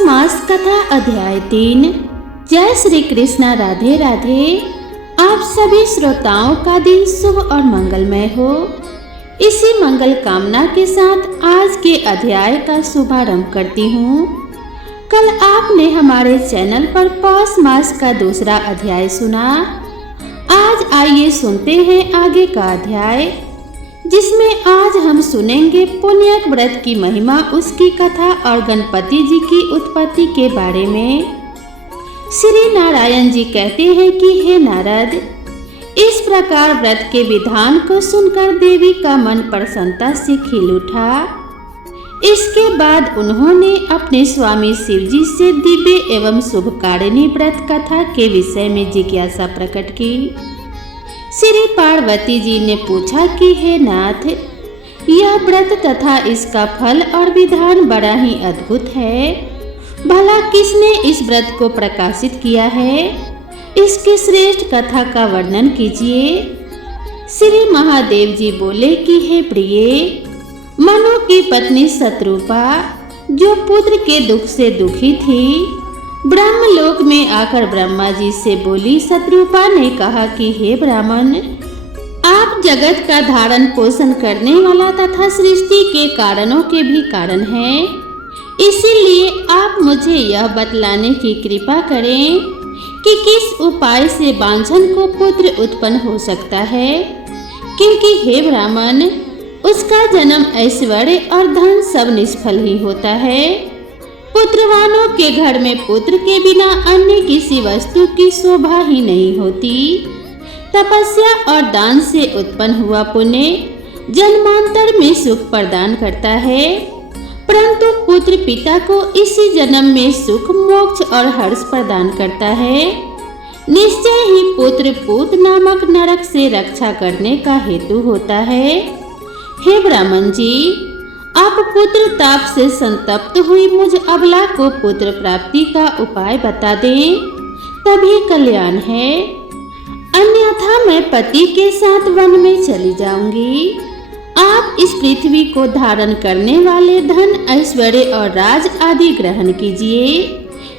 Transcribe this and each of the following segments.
मास कथा अध्याय 3। जय श्री कृष्णा, राधे राधे। आप सभी श्रोताओं का दिन शुभ और मंगलमय हो। इसी मंगल कामना के साथ आज के अध्याय का शुभारंभ करती हूँ। कल आपने हमारे चैनल पर पौष मास का दूसरा अध्याय सुना। आज आइए सुनते हैं आगे का अध्याय, जिसमें आज हम सुनेंगे पुण्यक व्रत की महिमा, उसकी कथा और गणपति जी की उत्पत्ति के बारे में। श्री नारायण जी कहते हैं कि हे नारद, इस प्रकार व्रत के विधान को सुनकर देवी का मन प्रसन्नता से खिल उठा। इसके बाद उन्होंने अपने स्वामी शिव जी से दिव्य एवं शुभकारिणी व्रत कथा के विषय में जिज्ञासा प्रकट की। श्री पार्वती जी ने पूछा कि हे नाथ, यह व्रत तथा इसका फल और विधान बड़ा ही अद्भुत है। भला किसने इस व्रत को प्रकाशित किया है? इसकी श्रेष्ठ कथा का वर्णन कीजिए। श्री महादेव जी बोले कि हे प्रिय, मनु की पत्नी शत्रुपा, जो पुत्र के दुख से दुखी थी, ब्रह्मलोक में आकर ब्रह्मा जी से बोली। शत्रुपा ने कहा कि हे ब्राह्मण, आप जगत का धारण पोषण करने वाला तथा सृष्टि के कारणों के भी कारण हैं। इसीलिए आप मुझे यह बतलाने की कृपा करें कि किस उपाय से बांझन को पुत्र उत्पन्न हो सकता है, क्योंकि हे ब्राह्मण, उसका जन्म ऐश्वर्य और धन सब निष्फल ही होता है। पुत्रवानों के घर में पुत्र के बिना अन्य किसी वस्तु की शोभा ही नहीं होती। तपस्या और दान से उत्पन्न हुआ पुण्य जन्मांतर में सुख प्रदान करता है, परंतु पुत्र पिता को इसी जन्म में सुख, मोक्ष और हर्ष प्रदान करता है। निश्चय ही पुत्र पूत नामक नरक से रक्षा करने का हेतु होता है। हे ब्राह्मण जी, आप पुत्र ताप से संतप्त हुई मुझ अबला को पुत्र प्राप्ति का उपाय बता दें, तभी कल्याण है। अन्यथा मैं पति के साथ वन में चली जाऊंगी। आप इस पृथ्वी को धारण करने वाले धन, ऐश्वर्य और राज आदि ग्रहण कीजिए,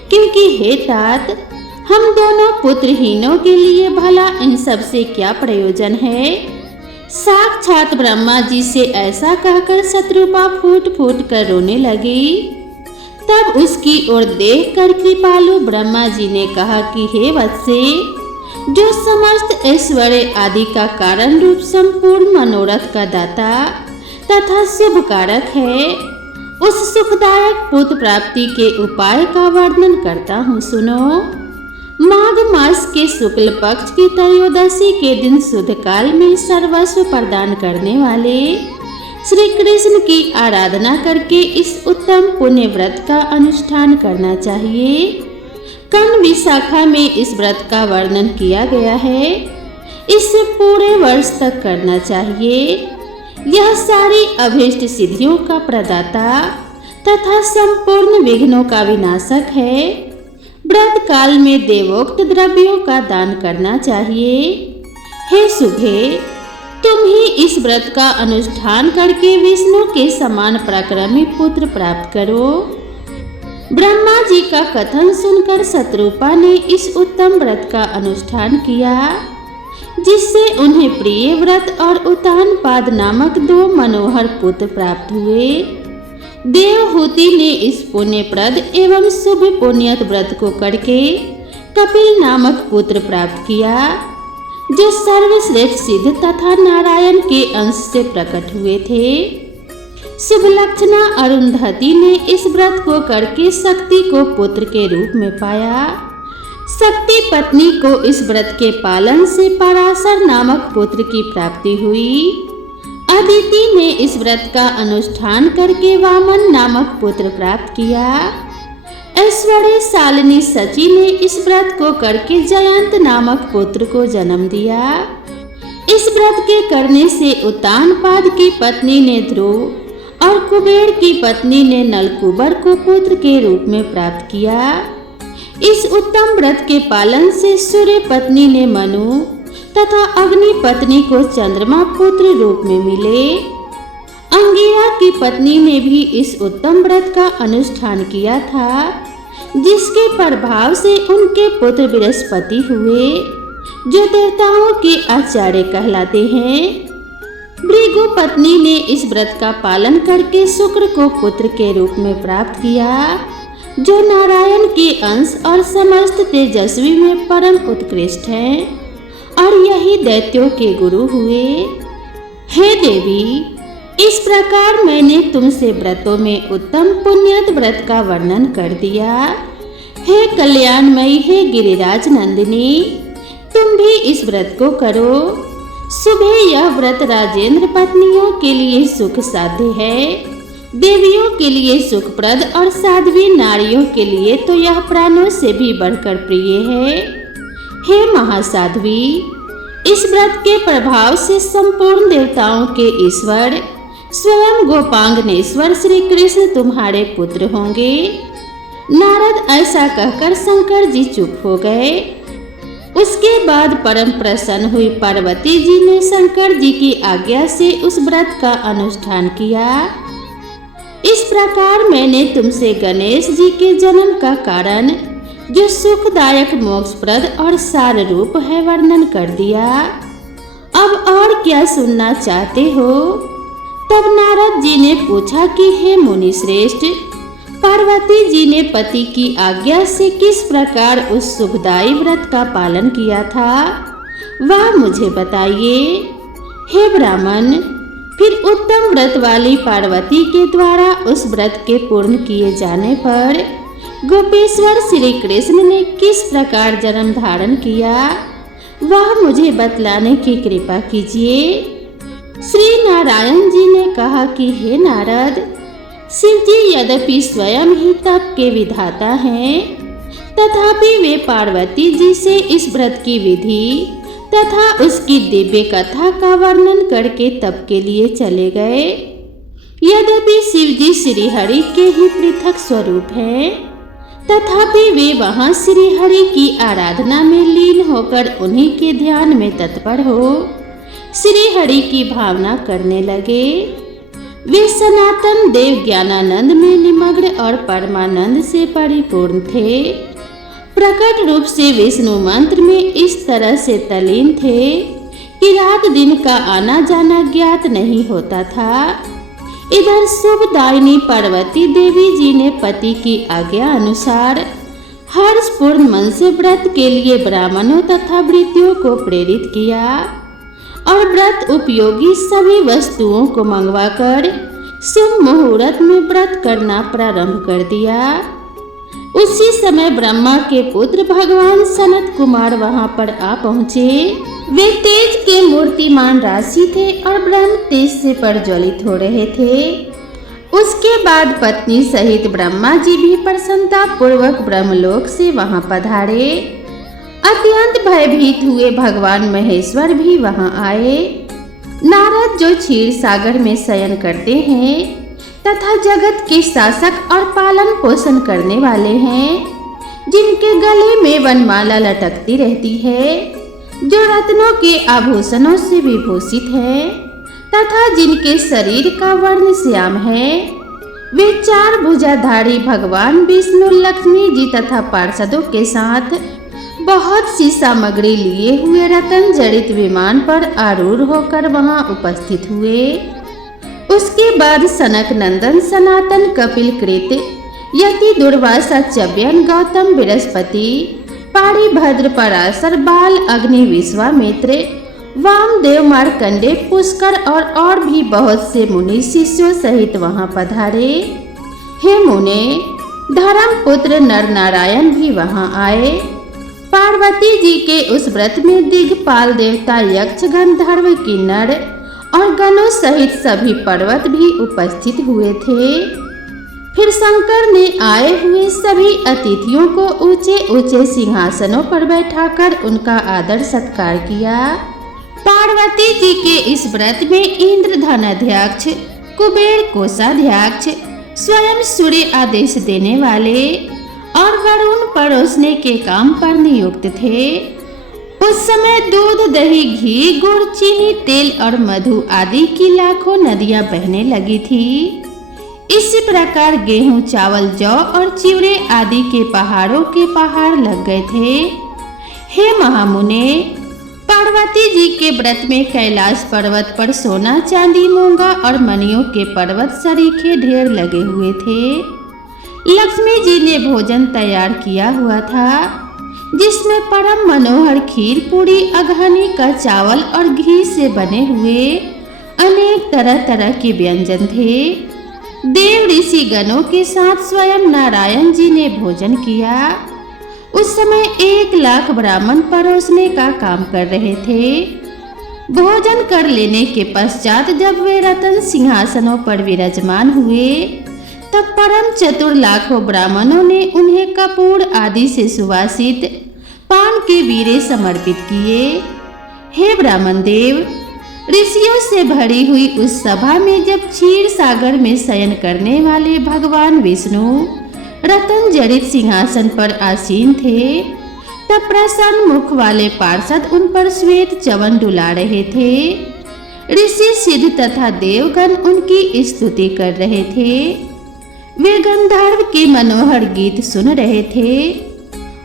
क्योंकि हे तात, हम दोनों पुत्रहीनों के लिए भला इन सब से क्या प्रयोजन है? साक्षात ब्रह्मा जी से ऐसा कहकर शत्रुपा फूट फूट कर रोने लगी। तब उसकी ओर देखकर कृपालु ब्रह्मा जी ने कहा कि हे वत्से, जो समस्त ऐश्वर्य आदि का कारण रूप संपूर्ण मनोरथ का दाता तथा शुभ कारक है, उस सुखदायक पुत्र प्राप्ति के उपाय का वर्णन करता हूँ, सुनो। माघ मास के शुक्ल पक्ष की त्रयोदशी के दिन शुद्ध काल में सर्वस्व प्रदान करने वाले श्री कृष्ण की आराधना करके इस उत्तम पुण्य व्रत का अनुष्ठान करना चाहिए। कर्ण विशाखा में इस व्रत का वर्णन किया गया है। इसे पूरे वर्ष तक करना चाहिए। यह सारी अभीष्ट सिद्धियों का प्रदाता तथा संपूर्ण विघ्नों का विनाशक है। व्रत काल में देवोक्त द्रव्यों का दान करना चाहिए। हे शुभे, तुम ही इस व्रत का अनुष्ठान करके विष्णु के समान पराक्रमी पुत्र प्राप्त करो। ब्रह्मा जी का कथन सुनकर शत्रुपा ने इस उत्तम व्रत का अनुष्ठान किया, जिससे उन्हें प्रिय व्रत और उत्तानपाद नामक 2 मनोहर पुत्र प्राप्त हुए। देवहूति ने इस पुण्यप्रद एवं शुभ पुण्यत व्रत को करके कपिल नामक पुत्र प्राप्त किया, जो सर्वश्रेष्ठ सिद्ध तथा नारायण के अंश से प्रकट हुए थे। शुभलक्षणा अरुंधति ने इस व्रत को करके शक्ति को पुत्र के रूप में पाया। शक्ति पत्नी को इस व्रत के पालन से पराशर नामक पुत्र की प्राप्ति हुई। अदिति ने इस व्रत का अनुष्ठान करके वामन नामक पुत्र प्राप्त किया। ऐश्वर्यशालिनी सची ने इस व्रत को करके जयंत नामक पुत्र को जन्म दिया। इस व्रत के करने से उत्तानपाद की पत्नी ने ध्रुव और कुबेर की पत्नी ने नलकुबर को पुत्र के रूप में प्राप्त किया। इस उत्तम व्रत के पालन से सूर्य पत्नी ने मनु तथा अग्नि पत्नी को चंद्रमा पुत्र रूप में मिले। अंगिरा की पत्नी ने भी इस उत्तम व्रत का अनुष्ठान किया था। जिसके प्रभाव से उनके पुत्र बृहस्पति हुए, जो देवताओं के आचार्य कहलाते हैं। भृगु पत्नी ने इस व्रत का पालन करके शुक्र को पुत्र के रूप में प्राप्त किया, जो नारायण के अंश और समस्त तेजस्वी में परम उत्कृष्ट हैं, और यही दैत्यों के गुरु हुए। हे देवी, इस प्रकार मैंने तुमसे व्रतों में उत्तम पुण्यत व्रत का वर्णन कर दिया। हे कल्याणमयी, हे गिरिराज नंदिनी, तुम भी इस व्रत को करो। सुबह यह व्रत राजेंद्र पत्नियों के लिए सुख साध्य है, देवियों के लिए सुखप्रद और साध्वी नारियों के लिए तो यह प्राणों से भी बढ़कर प्रिय है। हे महासाध्वी, इस व्रत के प्रभाव से संपूर्ण देवताओं के ईश्वर स्वयं गोपांगनेश्वर श्री कृष्ण तुम्हारे पुत्र होंगे। नारद ऐसा कहकर शंकर जी चुप हो गए। उसके बाद परम प्रसन्न हुई पार्वती जी ने शंकर जी की आज्ञा से उस व्रत का अनुष्ठान किया। इस प्रकार मैंने तुमसे गणेश जी के जन्म का कारण, जो सुखदायक मोक्षप्रद और सार रूप है, वर्णन कर दिया। अब और क्या सुनना चाहते हो? तब नारद जी ने पूछा कि हे मुनि श्रेष्ठ, पार्वती जी ने पति की आज्ञा से किस प्रकार उस सुखदायी व्रत का पालन किया था, वह मुझे बताइए। हे ब्राह्मण, फिर उत्तम व्रत वाली पार्वती के द्वारा उस व्रत के पूर्ण किए जाने पर गोपेश्वर श्री कृष्ण ने किस प्रकार जन्म धारण किया, वह मुझे बतलाने की कृपा कीजिए। श्री नारायण जी ने कहा कि हे नारद, शिव जी यद्यपि स्वयं ही तप के विधाता हैं, तथापि वे पार्वती जी से इस व्रत की विधि तथा उसकी दिव्य कथा का वर्णन करके तप के लिए चले गए। यद्यपि शिव जी श्रीहरि के ही पृथक स्वरूप हैं, तथापि वे वहां श्रीहरि की आराधना में लीन होकर उन्हीं के ध्यान में तत्पर हो श्रीहरि की भावना करने लगे। वे सनातन देव ज्ञानानंद में निमग्न और परमानंद से परिपूर्ण थे। प्रकट रूप से विष्णु मंत्र में इस तरह से तल्लीन थे कि रात दिन का आना जाना ज्ञात नहीं होता था। इधर शुभदायिनी पार्वती देवी जी ने पति की आज्ञा अनुसार हर्षपूर्ण मन से व्रत के लिए ब्राह्मणों तथा वृत्तियों को प्रेरित किया और व्रत उपयोगी सभी वस्तुओं को मंगवाकर शुभ मुहूर्त में व्रत करना प्रारंभ कर दिया। उसी समय ब्रह्मा के पुत्र भगवान सनत कुमार वहां पर आ पहुँचे। वे तेज के मूर्तिमान राशि थे और ब्रह्म तेज से प्रज्वलित हो रहे थे। उसके बाद पत्नी सहित ब्रह्मा जी भी प्रसन्नता पूर्वक ब्रह्मलोक से वहां पधारे। अत्यंत भयभीत हुए भगवान महेश्वर भी वहां आए। नारद, जो क्षीर सागर में शयन करते हैं तथा जगत के शासक और पालन पोषण करने वाले हैं, जिनके गले में वनमाला लटकती रहती है, जो रत्नों के आभूषणों से विभूषित है तथा जिनके शरीर का वर्ण श्याम है, वे चार भुजाधारी भगवान विष्णु, लक्ष्मी जी तथा पार्षदों के साथ बहुत सी सामग्री लिए हुए रतन जड़ित विमान पर आरूढ़ होकर वहां उपस्थित हुए। उसके बाद सनक नंदन, सनातन, कपिल कृत, यति, दुर्वासा, च्यवन, गौतम, बृहस्पति, पाणिभद्र, पराशर, बाल, अग्नि, विश्वामित्र, वामदेव, मार्कंडे, पुष्कर और भी बहुत से मुनि शिष्यों सहित वहां पधारे। हे मुने, धर्मपुत्र नर नारायण भी वहां आए। पार्वती जी के उस व्रत में दिग्पाल देवता, यक्ष, गंधर्व, किन्नर और गणों सहित सभी पर्वत भी उपस्थित हुए थे। फिर शंकर ने आए हुए सभी अतिथियों को ऊंचे ऊंचे सिंहासनों पर बैठाकर उनका आदर सत्कार किया। पार्वती जी के इस व्रत में इंद्र धनाध्यक्ष, कुबेर कोषाध्यक्ष, स्वयं सूर्य आदेश देने वाले और वरुण परोसने के काम पर नियुक्त थे। उस समय दूध, दही, घी, गुड़, चीनी, तेल और मधु आदि की लाखों नदियां बहने लगी थी। इसी प्रकार गेहूं, चावल, जौ और चिवड़े आदि के पहाड़ों के पहाड़ लग गए थे। हे महामुने, पार्वती जी के व्रत में कैलाश पर्वत पर सोना, चांदी, मूंगा और मणियों के पर्वत सरीखे ढेर लगे हुए थे। लक्ष्मी जी ने भोजन तैयार किया हुआ था, जिसमें परम मनोहर खीर, पूरी, अघानी का चावल और घी से बने हुए अनेक तरह तरह के व्यंजन थे। देव ऋषि गणों के साथ स्वयं नारायण जी ने भोजन किया। उस समय 1,00,000 ब्राह्मण परोसने का काम कर रहे थे। भोजन कर लेने के पश्चात जब वे रत्न सिंहासनों पर विराजमान हुए, तब परम चतुर लाखों ब्राह्मणों ने उन्हें कपूर आदि से सुवासित पान के बीरे समर्पित किए। हे ब्राह्मण देव, ऋषियों से भरी हुई उस सभा में जब क्षीर सागर में शयन करने वाले भगवान विष्णु रतन जड़ित सिंहासन पर आसीन थे, तब प्रसन्न मुख वाले पार्षद उन पर श्वेत चवन डुला रहे थे। ऋषि सिद्ध तथा देवगण उनकी स्तुति कर रहे थे। वे गंधर्व के मनोहर गीत सुन रहे थे।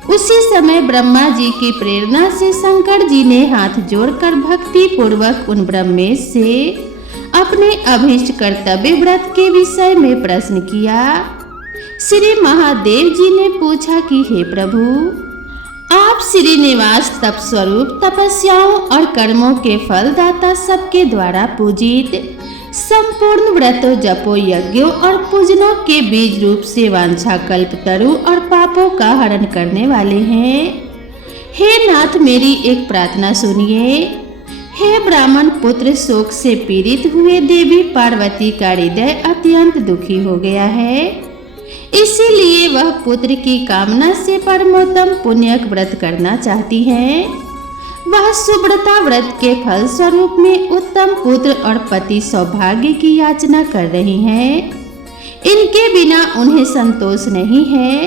उसी समय ब्रह्मा जी की प्रेरणा से शंकर जी ने हाथ जोड़कर भक्ति पूर्वक उन ब्रह्मेश से अपने अभीष्ट कर्तव्य व्रत के विषय में प्रश्न किया। श्री महादेव जी ने पूछा कि हे प्रभु, आप श्रीनिवास तप स्वरूप तपस्याओं और कर्मों के फलदाता सबके द्वारा पूजित संपूर्ण व्रतों, जपो, यज्ञों और पूजनों के बीज रूप से वांछा कल्प तरु और पापों का हरण करने वाले हैं। हे नाथ, मेरी एक प्रार्थना सुनिए। हे ब्राह्मण पुत्र, शोक से पीड़ित हुए देवी पार्वती का हृदय अत्यंत दुखी हो गया है। इसीलिए वह पुत्र की कामना से परमोत्तम पुण्यक व्रत करना चाहती है। वह सुब्रता व्रत के फल स्वरूप में उत्तम पुत्र और पति सौभाग्य की याचना कर रही हैं। इनके बिना उन्हें संतोष नहीं है।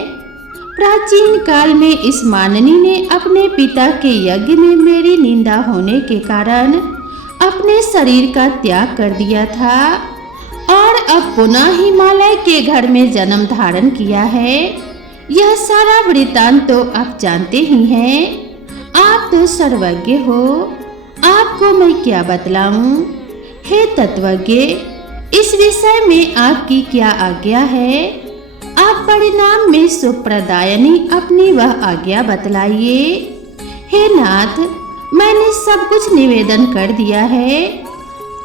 प्राचीन काल में इस माननी ने अपने पिता के यज्ञ में मेरी निंदा होने के कारण अपने शरीर का त्याग कर दिया था और अब पुनः हिमालय के घर में जन्म धारण किया है। यह सारा वृत्तांत तो आप जानते ही हैं। आप तो सर्वज्ञ हो, आपको मैं क्या बतलाऊं। हे तत्वज्ञ, इस विषय में आपकी क्या आज्ञा है। आप परिणाम में सुप्रदायनी अपनी वह आज्ञा बतलाइए। हे नाथ, मैंने सब कुछ निवेदन कर दिया है।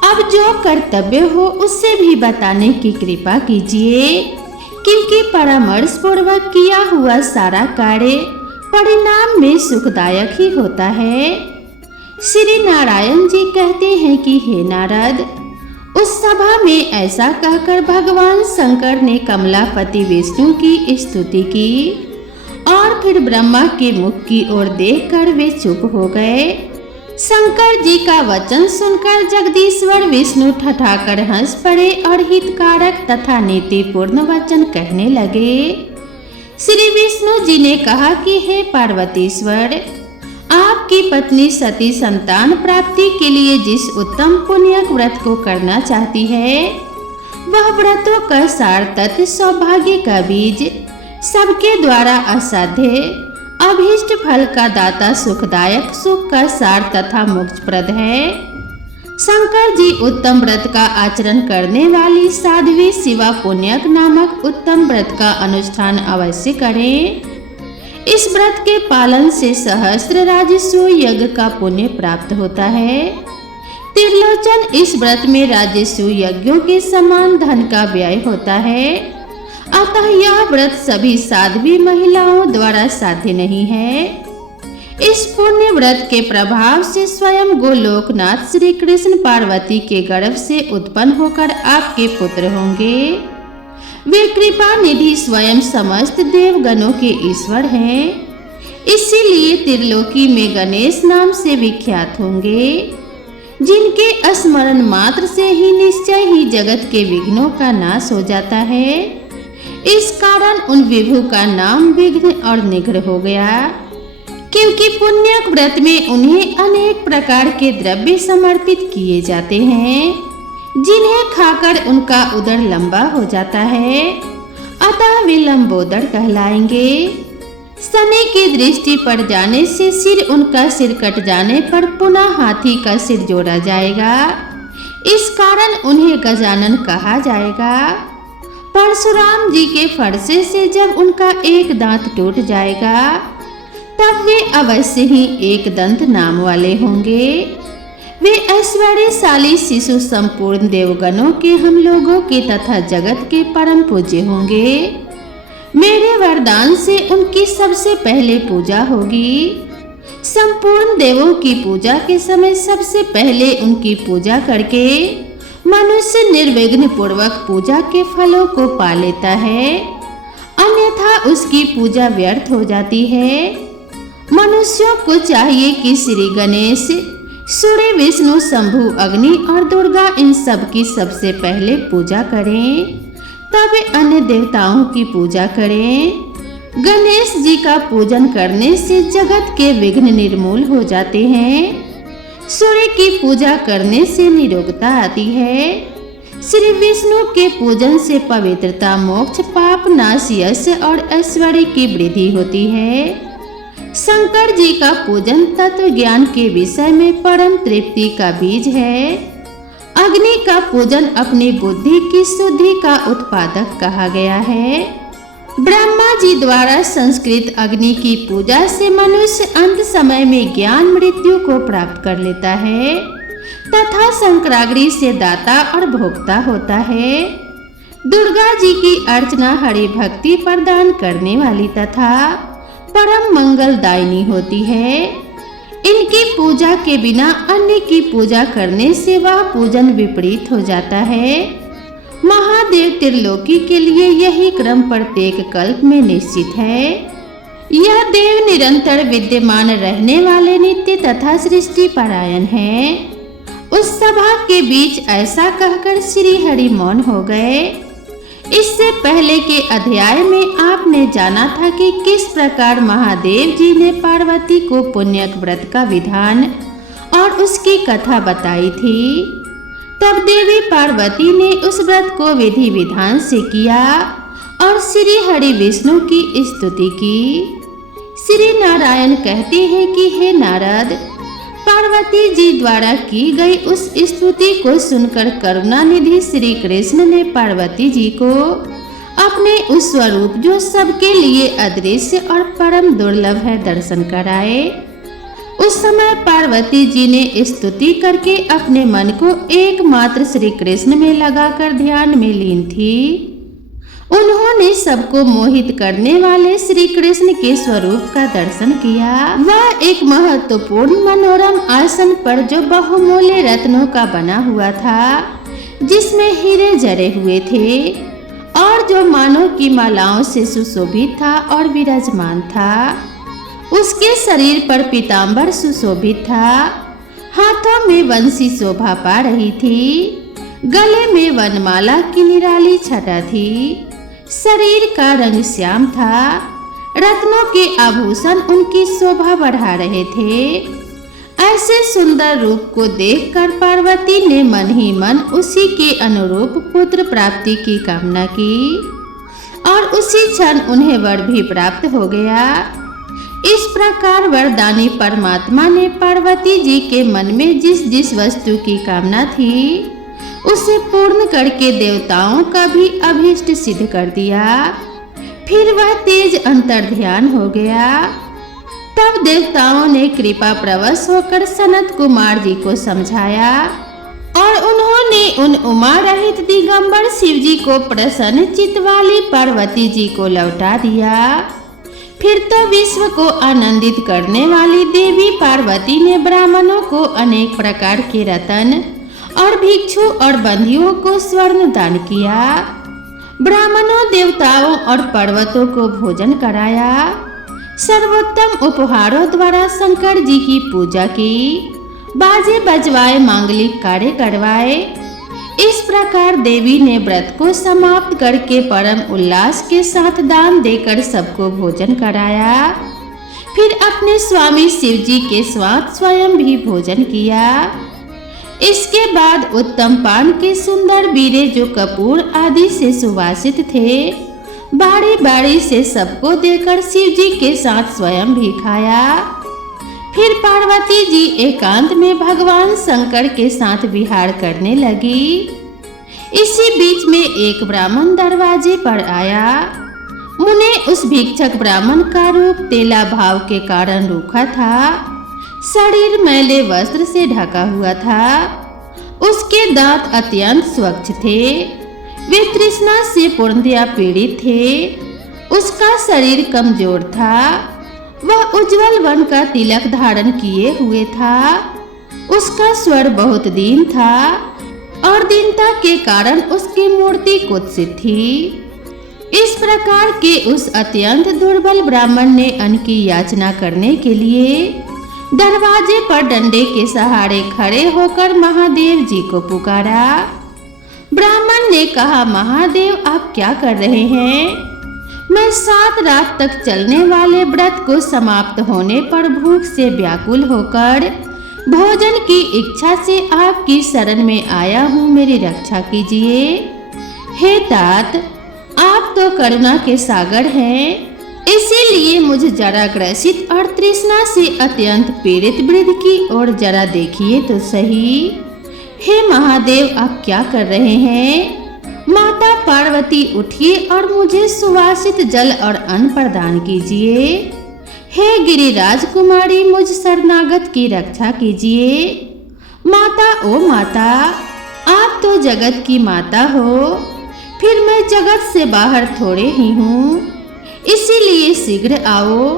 अब जो कर्तव्य हो उससे भी बताने की कृपा कीजिए, क्योंकि परामर्श पूर्वक किया हुआ सारा कार्य परिणाम में सुखदायक ही होता है। श्री नारायण जी कहते हैं कि हे नारद, उस सभा में ऐसा कहकर भगवान शंकर ने कमलापति विष्णु की स्तुति की और फिर ब्रह्मा के मुख की ओर देखकर वे चुप हो गए। शंकर जी का वचन सुनकर जगदीश्वर विष्णु ठठाकर हंस पड़े और हितकारक तथा नीतिपूर्ण वचन कहने लगे। श्री विष्णु जी ने कहा कि हे पार्वतीश्वर, आपकी पत्नी सती संतान प्राप्ति के लिए जिस उत्तम पुण्यक व्रत को करना चाहती है, वह व्रतों का सार तत्व, सौभाग्य का बीज, सबके द्वारा असाध्य, अभीष्ट फल का दाता, सुखदायक, सुख का सार तथा मोक्षप्रद है। शंकर जी उत्तम व्रत का आचरण करने वाली साध्वी शिवा पुण्यक नामक उत्तम व्रत का अनुष्ठान अवश्य करें। इस व्रत के पालन से सहस्त्र राजस्व यज्ञ का पुण्य प्राप्त होता है। त्रिलोचन, इस व्रत में राजस्व यज्ञों के समान धन का व्यय होता है। अतः यह व्रत सभी साध्वी महिलाओं द्वारा साध्य नहीं है। इस पुण्य व्रत के प्रभाव से स्वयं गोलोकनाथ श्री कृष्ण पार्वती के गर्भ से उत्पन्न होकर आपके पुत्र होंगे। वे कृपा निधि स्वयं समस्त देवगणों के ईश्वर हैं। इसीलिए त्रिलोकी में गणेश नाम से विख्यात होंगे, जिनके स्मरण मात्र से ही निश्चय ही जगत के विघ्नों का नाश हो जाता है। इस कारण उन विभु का नाम विघ्न और निग्रह हो गया, क्योंकि पुण्यक व्रत में उन्हें अनेक प्रकार के द्रव्य समर्पित किए जाते हैं। जिन्हें खाकर उनका उदर लंबा हो जाता है, अतः वे लंबोदर कहलाएंगे। शनि की दृष्टि पड़ जाने से सिर उनका सिर कट जाने पर पुनः हाथी का सिर जोड़ा जाएगा। इस कारण उन्हें गजानन कहा जाएगा। परशुराम जी के फरसे से जब उनका एक दांत टूट जाएगा तब वे अवश्य ही एक दंत नाम वाले होंगे। वे ऐश्वर्यशाली शिशु संपूर्ण देवगणों के, हम लोगों के तथा जगत के परम पूज्य होंगे। मेरे वरदान से उनकी सबसे पहले पूजा होगी। संपूर्ण देवों की पूजा के समय सबसे पहले उनकी पूजा करके मनुष्य निर्विघ्न पूर्वक पूजा के फलों को पा लेता है, अन्यथा उसकी पूजा व्यर्थ हो जाती है। मनुष्यों को चाहिए कि श्री गणेश, सूर्य, विष्णु, शंभु, अग्नि और दुर्गा इन सब की सबसे पहले पूजा करें, तब अन्य देवताओं की पूजा करें। गणेश जी का पूजन करने से जगत के विघ्न निर्मूल हो जाते हैं। सूर्य की पूजा करने से निरोगता आती है। श्री विष्णु के पूजन से पवित्रता, मोक्ष, पाप नाश, यश और ऐश्वर्य की वृद्धि होती है। शंकर जी का पूजन तत्व ज्ञान के विषय में परम तृप्ति का बीज है। अग्नि का पूजन अपनी बुद्धि की शुद्धि का उत्पादक कहा गया है। ब्रह्मा जी द्वारा संस्कृत अग्नि की पूजा से मनुष्य अंत समय में ज्ञान मृत्यु को प्राप्त कर लेता है तथा शंकराग्नि से दाता और भोक्ता होता है। दुर्गा जी की अर्चना हरि भक्ति प्रदान करने वाली तथा परम मंगलदायिनी होती है। इनकी पूजा के बिना अन्य की पूजा करने से वह पूजन विपरीत हो जाता है। महादेव त्रिलोकी के लिए यही क्रम प्रत्येक कल्प में निश्चित है। यह देव निरंतर विद्यमान रहने वाले, नित्य तथा सृष्टि परायण है। उस सभा के बीच ऐसा कहकर श्री हरि मौन हो गए। इससे पहले के अध्याय में आपने जाना था कि किस प्रकार महादेव जी ने पार्वती को पुण्यक व्रत का विधान और उसकी कथा बताई थी। तब देवी पार्वती ने उस व्रत को विधि विधान से किया और श्री हरि विष्णु की स्तुति की। श्री नारायण कहते हैं कि हे नारद, पार्वती जी द्वारा की गई उस स्तुति को सुनकर करुणानिधि श्री कृष्ण ने पार्वती जी को अपने उस स्वरूप, जो सबके लिए अदृश्य और परम दुर्लभ है, दर्शन कराए। उस समय पार्वती जी ने स्तुति करके अपने मन को एकमात्र श्री कृष्ण में लगाकर ध्यान में लीन थी। उन्होंने सबको मोहित करने वाले श्री कृष्ण के स्वरूप का दर्शन किया। वह एक महत्वपूर्ण मनोरम आसन पर, जो बहुमूल्य रत्नों का बना हुआ था, जिसमें हीरे जड़े हुए थे और जो मानव की मालाओं से सुशोभित था और विराजमान था। उसके शरीर पर पीतांबर सुशोभित था, हाथों में वंशी शोभा पा रही थी, गले में वनमाला की निराली छटा थी, शरीर का रंग श्याम था, रत्नों के आभूषण उनकी शोभा बढ़ा रहे थे। ऐसे सुंदर रूप को देखकर पार्वती ने मन ही मन उसी के अनुरूप पुत्र प्राप्ति की कामना की और उसी क्षण उन्हें वर भी प्राप्त हो गया। इस प्रकार वरदानी परमात्मा ने पार्वती जी के मन में जिस जिस वस्तु की कामना थी उसे पूर्ण करके देवताओं का भी अभीष्ट सिद्ध कर दिया। फिर वह तेज अंतर्ध्यान हो गया। तब देवताओं ने कृपा प्रवश होकर सनत कुमार जी को समझाया और उन्होंने उन उमा रहित दिगंबर शिव जी को प्रसन्न चित्त वाली पार्वती जी को लौटा दिया। फिर तो विश्व को आनंदित करने वाली देवी पार्वती ने ब्राह्मणों को अनेक प्रकार के रत्न और भिक्षु और बंधियों को स्वर्ण दान किया। ब्राह्मणों, देवताओं और पर्वतों को भोजन कराया। सर्वोत्तम उपहारों द्वारा शंकर जी की पूजा की, बाजे बजवाए, मांगलिक कार्य करवाए। इस प्रकार देवी ने व्रत को समाप्त करके परम उल्लास के साथ दान देकर सबको भोजन कराया। फिर अपने स्वामी शिव जी के साथ स्वयं भी भोजन किया। इसके बाद उत्तम पान के सुंदर बीरे जो कपूर आदि से सुवासित थे, बारी बारी से सबको देकर शिव जी के साथ स्वयं भी खाया। फिर पार्वती जी एकांत में भगवान शंकर के साथ विहार करने लगी। इसी बीच में एक ब्राह्मण दरवाजे पर आया। मुने उस भिक्षक ब्राह्मण का रूप तेला भाव के कारण रूखा था, शरीर मैले वस्त्र से ढका हुआ था। उसके दांत अत्यंत स्वच्छ थे, वे तृष्णा से पूर्णतया पीड़ित थे। उसका शरीर कमजोर था, वह उज्जवल वर्ण का तिलक धारण किए हुए था। उसका स्वर बहुत दीन था और दीनता के कारण उसकी मूर्ति कुत्सित थी। इस प्रकार के उस अत्यंत दुर्बल ब्राह्मण ने अन्न की याचना करने के लिए दरवाजे पर डंडे के सहारे खड़े होकर महादेव जी को पुकारा। ब्राह्मण ने कहा, महादेव आप क्या कर रहे हैं? मैं 7 रात तक चलने वाले व्रत को समाप्त होने पर भूख से व्याकुल होकर भोजन की इच्छा से आपकी शरण में आया हूँ, मेरी रक्षा कीजिए। हे तात, आप तो करुणा के सागर हैं, इसीलिए मुझे जरा ग्रसित और तृष्णा से अत्यंत पीड़ित वृद्ध की ओर जरा देखिए तो सही। हे महादेव, आप क्या कर रहे हैं? माता पार्वती उठिए और मुझे सुवासित जल और अन्न प्रदान कीजिए। हे गिरिराज कुमारी, मुझ शरणागत की रक्षा कीजिए। माता, ओ माता, आप तो जगत की माता हो, फिर मैं जगत से बाहर थोड़े ही हूँ, इसीलिए शीघ्र आओ।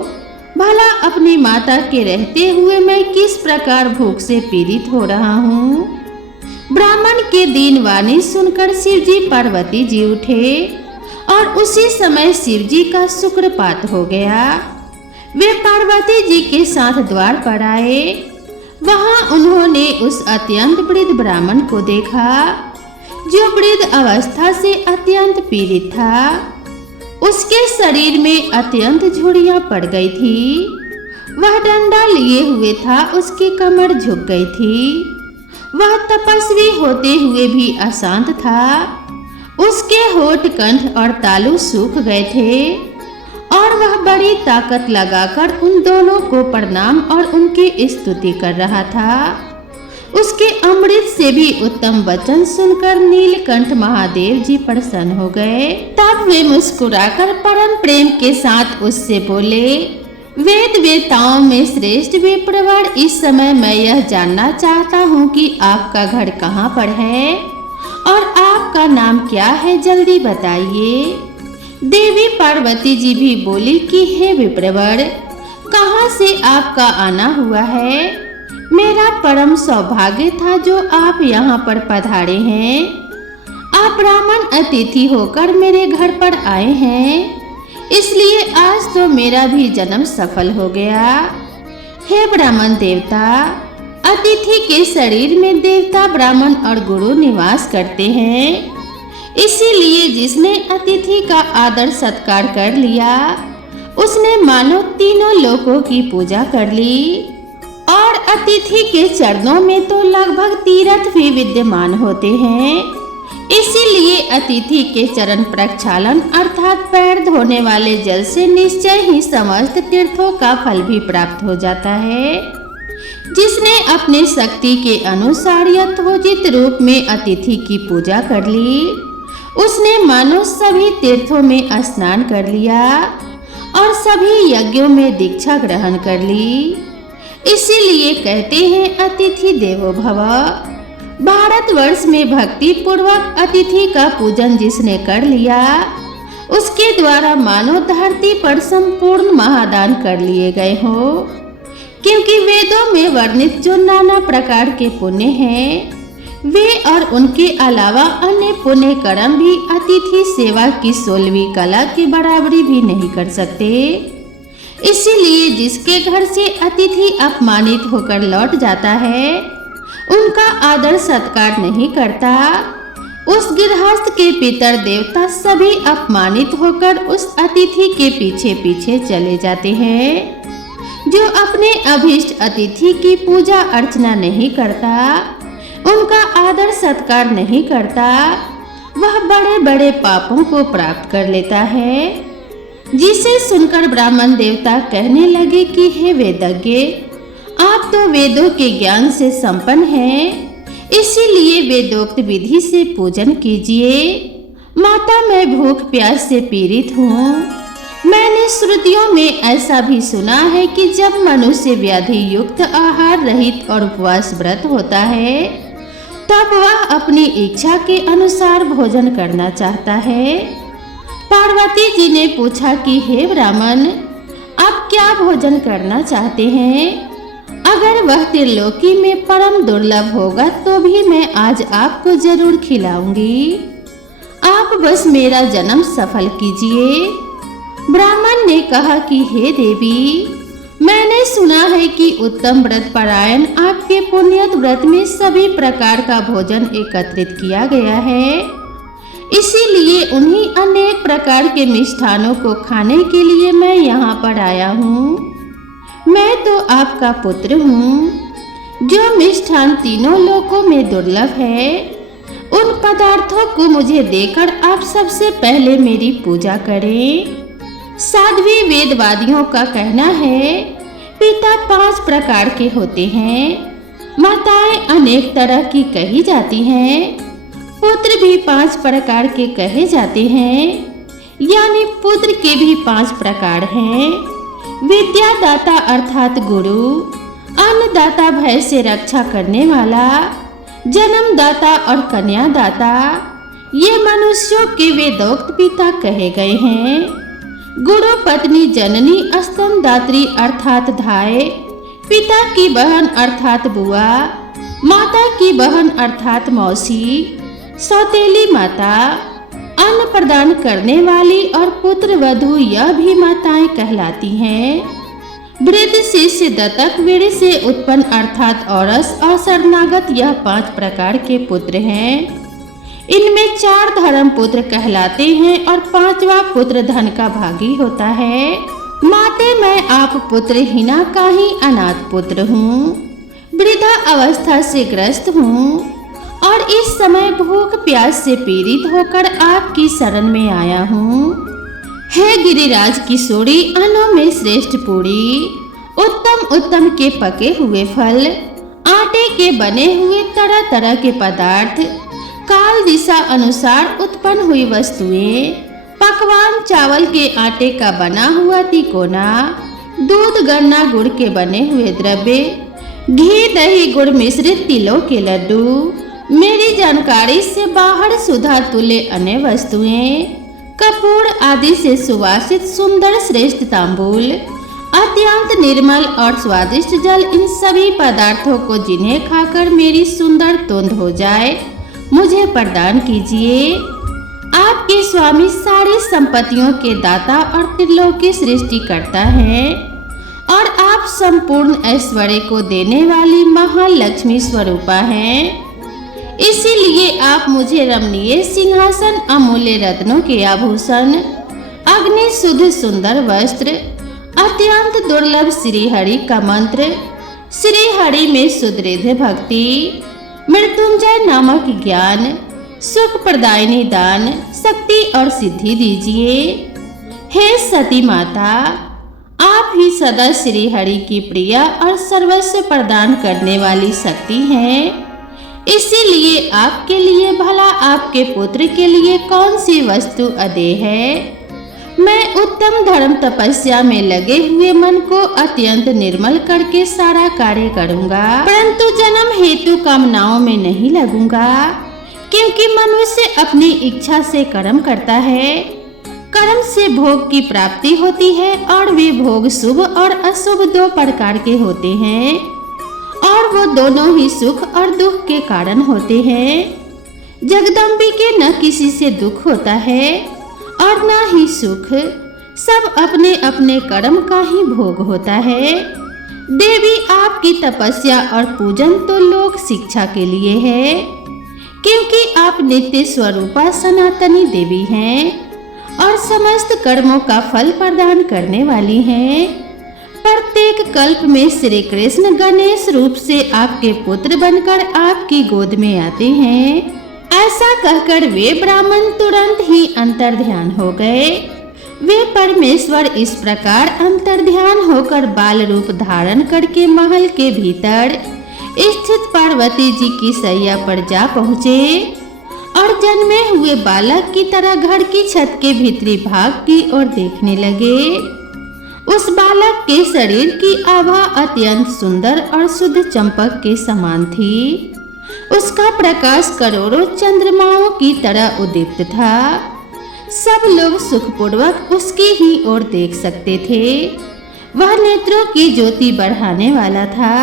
भला अपनी माता के रहते हुए मैं किस प्रकार भूख से पीड़ित हो रहा हूँ। ब्राह्मण के दीन वाणी सुनकर शिवजी पार्वती जी उठे और उसी समय शिवजी का शुक्रपात हो गया। वे पार्वती जी के साथ द्वार पर आए। वहां उन्होंने उस अत्यंत वृद्ध ब्राह्मण को देखा, जो वृद्ध अवस्था से अत्यंत पीड़ित था। उसके शरीर में अत्यंत झुर्रियां पड़ गई थी। वह डंडा लिए हुए था, उसकी कमर झुक गई थी। वह तपस्वी होते हुए भी अशांत था। उसके होठ, कंठ और तालु सूख गए थे और वह बड़ी ताकत लगाकर उन दोनों को प्रणाम और उनकी स्तुति कर रहा था। उसके अमृत से भी उत्तम वचन सुनकर नीलकंठ महादेव जी प्रसन्न हो गए। तब वे मुस्कुराकर परम प्रेम के साथ उससे बोले, वेद वेताओं में श्रेष्ठ विप्रवर, इस समय मैं यह जानना चाहता हूँ कि आपका घर कहाँ पर है और आपका नाम क्या है, जल्दी बताइए। देवी पार्वती जी भी बोली कि हे विप्रवर, कहाँ से आपका आना हुआ है? मेरा परम सौभाग्य था जो आप यहाँ पर पधारे हैं। आप ब्राह्मण अतिथि होकर मेरे घर पर आए हैं, इसलिए आज तो मेरा भी जन्म सफल हो गया। हे ब्राह्मण देवता, अतिथि के शरीर में देवता, ब्राह्मण और गुरु निवास करते हैं, इसीलिए जिसने अतिथि का आदर सत्कार कर लिया, उसने मानो तीनों लोकों की पूजा कर ली। और अतिथि के चरणों में तो लगभग तीर्थ भी विद्यमान होते हैं, इसीलिए अतिथि के चरण प्रक्षालन अर्थात पैर धोने वाले जल से निश्चय ही समस्त तीर्थों का फल भी प्राप्त हो जाता है। जिसने अपने शक्ति के अनुसार यथोचित रूप में अतिथि की पूजा कर ली, उसने मानो सभी तीर्थों में स्नान कर लिया और सभी यज्ञों में दीक्षा ग्रहण कर ली। इसीलिए कहते हैं अतिथि देवो भव। भारतवर्ष में भक्ति पूर्वक अतिथि का पूजन जिसने कर लिया, उसके द्वारा मानव धरती पर संपूर्ण महादान कर लिए गए हो। क्योंकि वेदों में वर्णित जो नाना प्रकार के पुण्य हैं, वे और उनके अलावा अन्य पुण्य कर्म भी अतिथि सेवा की 16वीं कला की बराबरी भी नहीं कर सकते। इसीलिए जिसके घर से अतिथि अपमानित होकर लौट जाता है, उनका आदर सत्कार नहीं करता, उस गृहस्थ के पितर देवता सभी अपमानित होकर उस अतिथि के पीछे पीछे चले जाते हैं। जो अपने अभीष्ट अतिथि की पूजा अर्चना नहीं करता, उनका आदर सत्कार नहीं करता, वह बड़े बड़े पापों को प्राप्त कर लेता है। जिसे सुनकर ब्राह्मण देवता कहने लगे कि हे वेदज्ञ, आप तो वेदों के ज्ञान से संपन्न हैं, इसीलिए वेदोक्त विधि से पूजन कीजिए। माता, मैं भूख प्यास से पीड़ित हूँ। मैंने श्रुतियों में ऐसा भी सुना है कि जब मनुष्य व्याधि युक्त आहार रहित और उपवास व्रत होता है, तब वह अपनी इच्छा के अनुसार भोजन करना चाहता है। पार्वती जी ने पूछा कि हे ब्राह्मण, आप क्या भोजन करना चाहते हैं? अगर वह त्रिलोकी में परम दुर्लभ होगा तो भी मैं आज आपको जरूर खिलाऊंगी। आप बस मेरा जन्म सफल कीजिए। ब्राह्मण ने कहा कि हे देवी, मैंने सुना है कि उत्तम व्रत परायण आपके पुण्यत व्रत में सभी प्रकार का भोजन एकत्रित किया गया है, इसीलिए उन्हीं अनेक प्रकार के मिष्ठानों को खाने के लिए मैं यहाँ पर आया हूँ। मैं तो आपका पुत्र हूँ। जो मिष्ठान तीनों लोकों में दुर्लभ है, उन पदार्थों को मुझे देकर आप सबसे पहले मेरी पूजा करें। साध्वी वेदवादियों का कहना है, पिता 5 प्रकार के होते हैं, माताएं अनेक तरह की कही जाती हैं, पुत्र भी 5 प्रकार के कहे जाते हैं, यानी पुत्र के भी 5 प्रकार हैं। विद्यादाता अर्थात गुरु, अन्नदाता भय से रक्षा करने वाला, जन्मदाता और कन्यादाता, ये मनुष्यों के वेदोक्त पिता कहे गए हैं। गुरु पत्नी जननी स्तनदात्री अर्थात धाय, पिता की बहन अर्थात बुआ, माता की बहन अर्थात मौसी, सौतेली माता, अन्न प्रदान करने वाली और पुत्र वधू, यह भी माताएं कहलाती हैं। वृद्ध, शिष्य, दत्तक, वीर से उत्पन्न अर्थात औरस और शरणागत, यह 5 प्रकार के पुत्र हैं। इनमें 4 धर्म पुत्र कहलाते हैं और 5वां पुत्र धन का भागी होता है। माते, मैं आप पुत्रहीना का ही अनाथ पुत्र हूँ। वृद्धा अवस्था से ग्रस्त हूँ और इस समय भूख प्यास से पीड़ित होकर आपकी शरण में आया हूँ। हे गिरिराज किशोरी, अन्नों में श्रेष्ठ पूरी, उत्तम उत्तम के पके हुए फल, आटे के बने हुए तरह तरह के पदार्थ, काल दिशा अनुसार उत्पन्न हुई वस्तुएं, पकवान, चावल के आटे का बना हुआ तिकोना, दूध गन्ना गुड़ के बने हुए द्रव्य, घी दही गुड़ मिश्रित तिलों के लड्डू, मेरी जानकारी से बाहर सुधा तुल्य अन्य वस्तुएं, कपूर आदि से सुवासित सुंदर श्रेष्ठ तांबूल, अत्यंत निर्मल और स्वादिष्ट जल, इन सभी पदार्थों को जिन्हें खाकर मेरी सुंदर तोंद हो जाए, मुझे प्रदान कीजिए। आपके स्वामी सारी संपत्तियों के दाता और त्रिलोकी सृष्टि करता है और आप संपूर्ण ऐश्वर्य को देने वाली महालक्ष्मी स्वरूपा हैं। इसीलिए आप मुझे रमणीय सिंहासन, अमूल्य रत्नों के आभूषण, अग्नि शुद्ध सुंदर वस्त्र, अत्यंत दुर्लभ श्रीहरि का मंत्र, श्रीहरि में सुदृढ़ भक्ति, मृत्युंजय नामक ज्ञान, सुख प्रदायिनी दान, शक्ति और सिद्धि दीजिए। हे सती माता, आप ही सदा श्रीहरि की प्रिया और सर्वस्व प्रदान करने वाली शक्ति हैं। इसीलिए आपके लिए भला आपके पुत्र के लिए कौन सी वस्तु अदेय है? मैं उत्तम धर्म तपस्या में लगे हुए मन को अत्यंत निर्मल करके सारा कार्य करूंगा, परंतु जन्म हेतु कामनाओं में नहीं लगूंगा, क्योंकि मनुष्य अपनी इच्छा से कर्म करता है। कर्म से भोग की प्राप्ति होती है और वे भोग शुभ और अशुभ 2 प्रकार के होते हैं और वो दोनों ही सुख और दुख के कारण होते हैं। जगदम्बिके न किसी से दुख होता है और न ही सुख, सब अपने अपने कर्म का ही भोग होता है। देवी, आपकी तपस्या और पूजन तो लोक शिक्षा के लिए है, क्योंकि आप नित्य स्वरूपा सनातनी देवी हैं और समस्त कर्मों का फल प्रदान करने वाली हैं। प्रत्येक एक कल्प में श्री कृष्ण गणेश रूप से आपके पुत्र बनकर आपकी गोद में आते हैं। ऐसा कहकर वे ब्राह्मण तुरंत ही अंतर्ध्यान हो गए। वे परमेश्वर इस प्रकार अंतर्ध्यान होकर बाल रूप धारण करके महल के भीतर स्थित पार्वती जी की सैया पर जा पहुँचे और जन्मे हुए बालक की तरह घर की छत के भीतरी भाग की ओर देखने लगे। उस बालक के शरीर की आभा अत्यंत सुंदर और शुद्ध चंपक के समान थी। उसका प्रकाश करोड़ों चंद्रमाओं की तरह उद्दीप्त था। सब लोग सुखपूर्वक उसकी ही ओर देख सकते थे। वह नेत्रों की ज्योति बढ़ाने वाला था।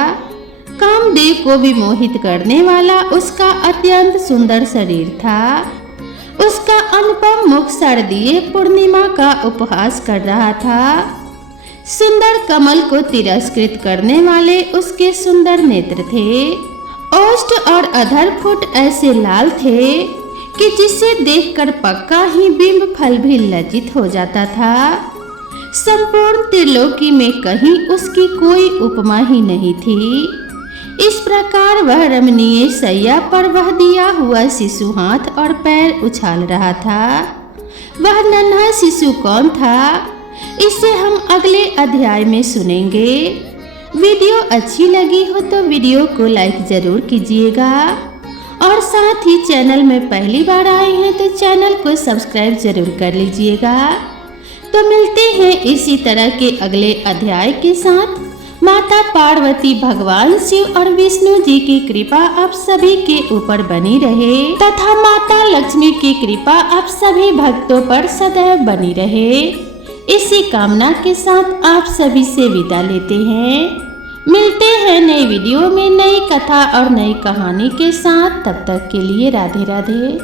कामदेव को भी मोहित करने वाला उसका अत्यंत सुंदर शरीर था। उसका अनुपम मुख सर्दीय पूर्णिमा का उपहास कर रहा था। सुंदर कमल को तिरस्कृत करने वाले उसके सुंदर नेत्र थे। ओष्ठ और अधर फुट ऐसे लाल थे कि जिसे देखकर पक्का ही बिंब फल भी लज्जित हो जाता था। संपूर्ण त्रिलोकी में कहीं उसकी कोई उपमा ही नहीं थी। इस प्रकार वह रमणीय सैया पर वह दिया हुआ शिशु हाथ और पैर उछाल रहा था। वह नन्हा शिशु कौन था, इसे हम अगले अध्याय में सुनेंगे। वीडियो अच्छी लगी हो तो वीडियो को लाइक जरूर कीजिएगा और साथ ही चैनल में पहली बार आए हैं तो चैनल को सब्सक्राइब जरूर कर लीजिएगा। तो मिलते हैं इसी तरह के अगले अध्याय के साथ। माता पार्वती, भगवान शिव और विष्णु जी की कृपा आप सभी के ऊपर बनी रहे तथा माता लक्ष्मी की कृपा आप सभी भक्तों पर सदैव बनी रहे। इसी कामना के साथ आप सभी से विदा लेते हैं। मिलते हैं नई वीडियो में नई कथा और नई कहानी के साथ। तब तक के लिए राधे राधे।